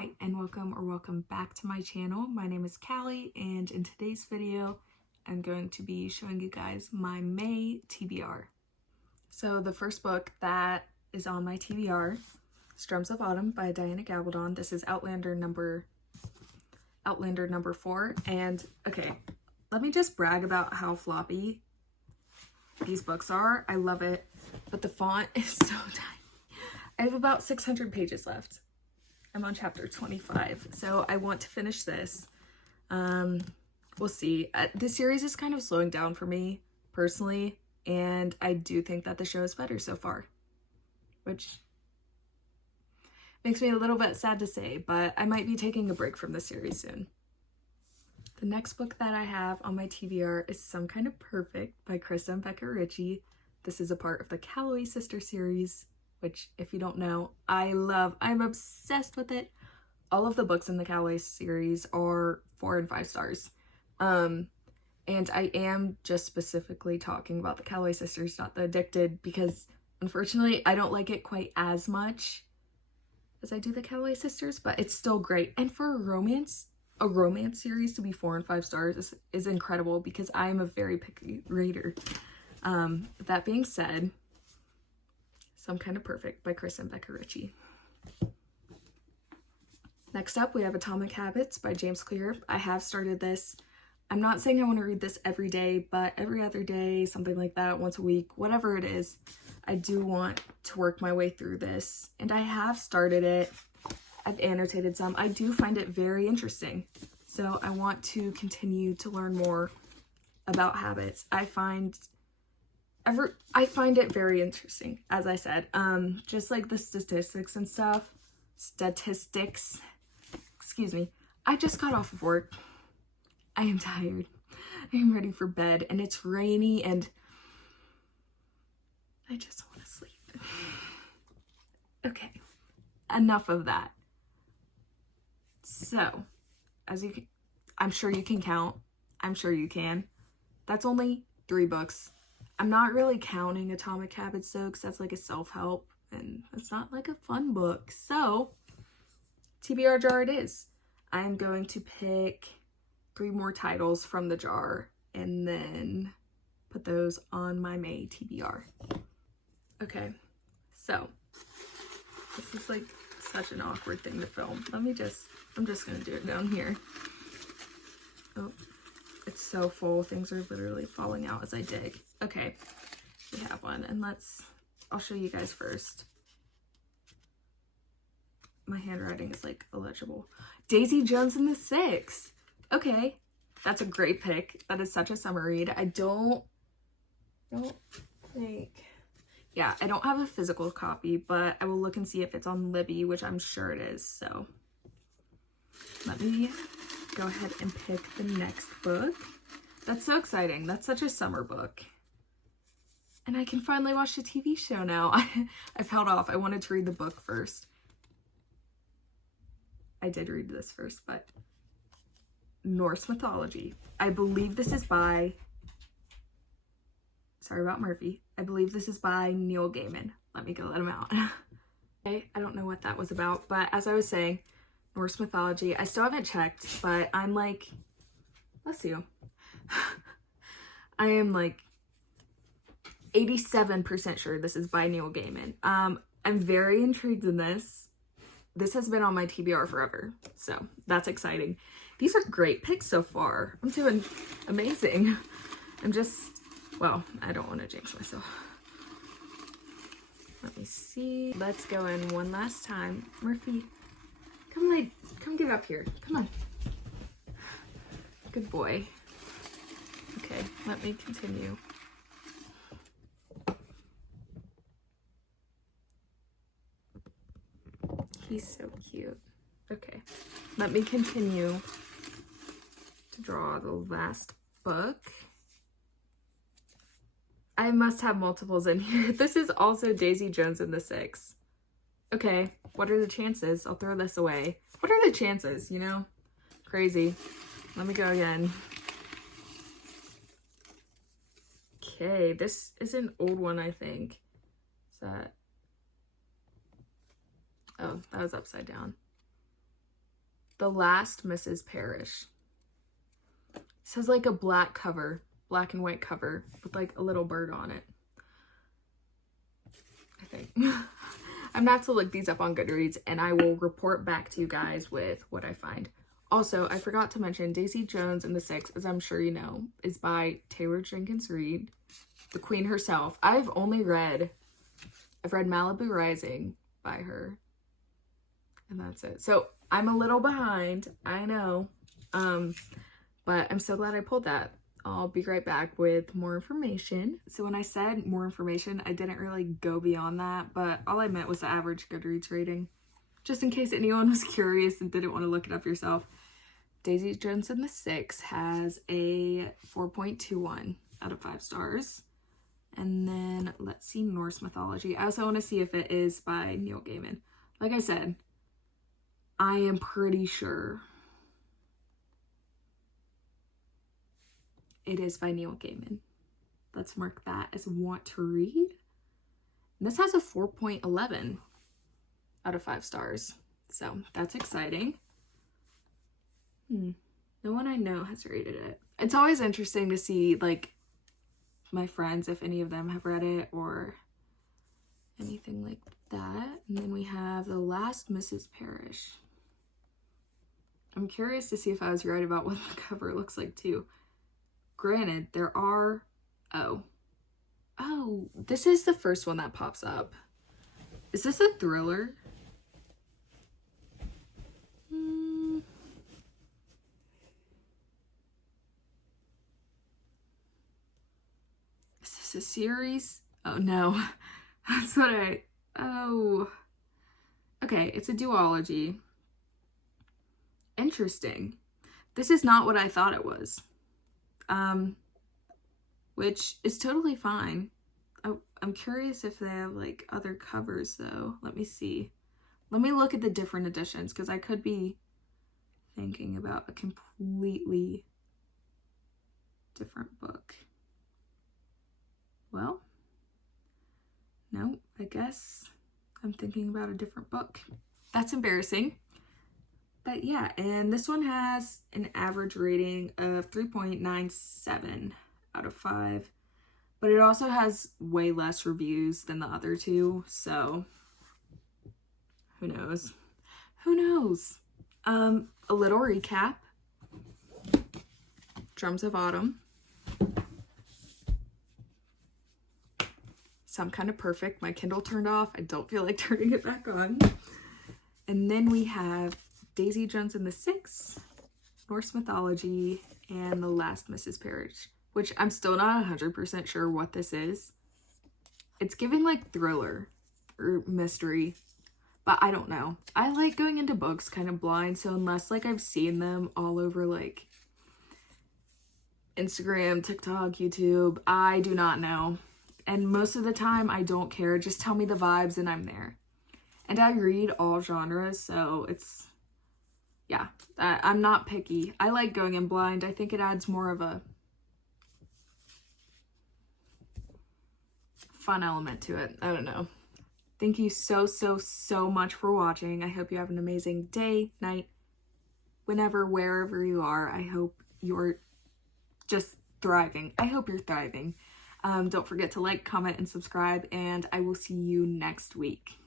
Hi, and welcome back to my channel. My name is Callie, and in today's video, I'm going to be showing you guys my May TBR. So the first book that is on my TBR is Drums of Autumn by Diana Gabaldon. This is Outlander number 4. And okay, let me just brag about how floppy these books are. I love it, but the font is so tiny. I have about 600 pages left. I'm on chapter 25, so I want to finish this. We'll see. This series is kind of slowing down for me, personally, and I do think that the show is better so far, which makes me a little bit sad to say, but I might be taking a break from the series soon. The next book that I have on my TBR is Some Kind of Perfect by Krista and Becca Ritchie. This is a part of the Calloway Sister series, which, if you don't know, I love. I'm obsessed with it. All of the books in the Calloway series are 4 and 5 stars. And I am just specifically talking about the Calloway Sisters, not the Addicted, because unfortunately I don't like it quite as much as I do the Calloway Sisters, but it's still great. And for a romance series to be 4 and 5 stars is incredible, because I am a very picky reader. That being said, Some Kind of Perfect by Krista and Becca Ritchie. Next up, we have Atomic Habits by James Clear. I have started this. I'm not saying I want to read this every day, but every other day, something like that, once a week, whatever it is, I do want to work my way through this. And I have started it. I've annotated some. I do find it very interesting. So I want to continue to learn more about habits. I find it very interesting, as I said. Just like the statistics and stuff. Excuse me. I just got off of work. I am tired. I am ready for bed, and it's rainy, and I just want to sleep. Okay, enough of that. So, I'm sure you can count. I'm sure you can. That's only 3 books. I'm not really counting Atomic Habits though, because that's like a self-help and it's not like a fun book. So, TBR jar it is. I'm going to pick 3 more titles from the jar and then put those on my May TBR. Okay, so this is like such an awkward thing to film. I'm just gonna do it down here. Oh, it's so full. Things are literally falling out as I dig. Okay, we have one, and I'll show you guys first. My handwriting is like illegible. Daisy Jones and the Six. Okay, that's a great pick. That is such a summer read. I don't think, yeah, I don't have a physical copy, but I will look and see if it's on Libby, which I'm sure it is. So let me go ahead and pick the next book. That's so exciting. That's such a summer book. And I can finally watch the TV show now. I've held off. I wanted to read the book first. I did read this first, but Norse mythology. I believe this is by, sorry about Murphy. I believe this is by Neil Gaiman. Let me go let him out. Okay, I don't know what that was about, but as I was saying, Norse mythology. I still haven't checked, but I'm like, bless you. I am like 87% sure this is by Neil Gaiman. I'm very intrigued in this. This has been on my TBR forever, so that's exciting. These are great picks so far. I'm doing amazing. Well, I don't want to jinx myself. Let me see. Let's go in one last time. Murphy, come get up here. Come on. Good boy. Okay, let me continue. He's so cute. Okay, let me continue to draw the last book. I must have multiples in here. This is also Daisy Jones and the Six. Okay, what are the chances? I'll throw this away. What are the chances, you know? Crazy. Let me go again. Okay, this is an old one, I think. Is that... Oh, that was upside down. The Last Mrs. Parrish. It says like a black cover, black and white cover with like a little bird on it, I think. I'm gonna have to look these up on Goodreads and I will report back to you guys with what I find. Also, I forgot to mention Daisy Jones and the Six, as I'm sure you know, is by Taylor Jenkins Reid, the queen herself. I've read Malibu Rising by her, and that's it. So I'm a little behind, I know, but I'm so glad I pulled that. I'll be right back with more information. So when I said more information, I didn't really go beyond that, but all I meant was the average Goodreads rating, just in case anyone was curious and didn't want to look it up yourself. Daisy Jones and the Six has a 4.21 out of 5 stars. And then let's see Norse mythology. I also want to see if it is by Neil Gaiman. Like I said, I am pretty sure it is by Neil Gaiman. Let's mark that as want to read. And this has a 4.11 out of 5 stars. So that's exciting. No one I know has rated it. It's always interesting to see like my friends, if any of them have read it or anything like that. And then we have The Last Mrs. Parrish. I'm curious to see if I was right about what the cover looks like too. Granted, there are, oh, this is the first one that pops up. Is this a thriller? Is this a series? Oh no, that's what okay, it's a duology. Interesting. This is not what I thought it was. Which is totally fine. I'm curious if they have like other covers though. Let me see. Let me look at the different editions because I could be thinking about a completely different book. Well, no, I guess I'm thinking about a different book. That's embarrassing. But yeah, and this one has an average rating of 3.97 out of 5. But it also has way less reviews than the other two, so who knows? Who knows? A little recap. Drums of Autumn. Some Kind of Perfect. My Kindle turned off. I don't feel like turning it back on. And then we have Daisy Jones and the Six, Norse mythology, and The Last Mrs. Parrish, which I'm still not 100% sure what this is. It's giving like thriller or mystery, but I don't know. I like going into books kind of blind, so unless like I've seen them all over like Instagram, TikTok, YouTube, I do not know. And most of the time I don't care. Just tell me the vibes and I'm there. And I read all genres, so it's, yeah, I'm not picky. I like going in blind. I think it adds more of a fun element to it. I don't know. Thank you so much for watching. I hope you have an amazing day, night, whenever, wherever you are. I hope you're just thriving. I hope you're thriving. Don't forget to like, comment, and subscribe, and I will see you next week.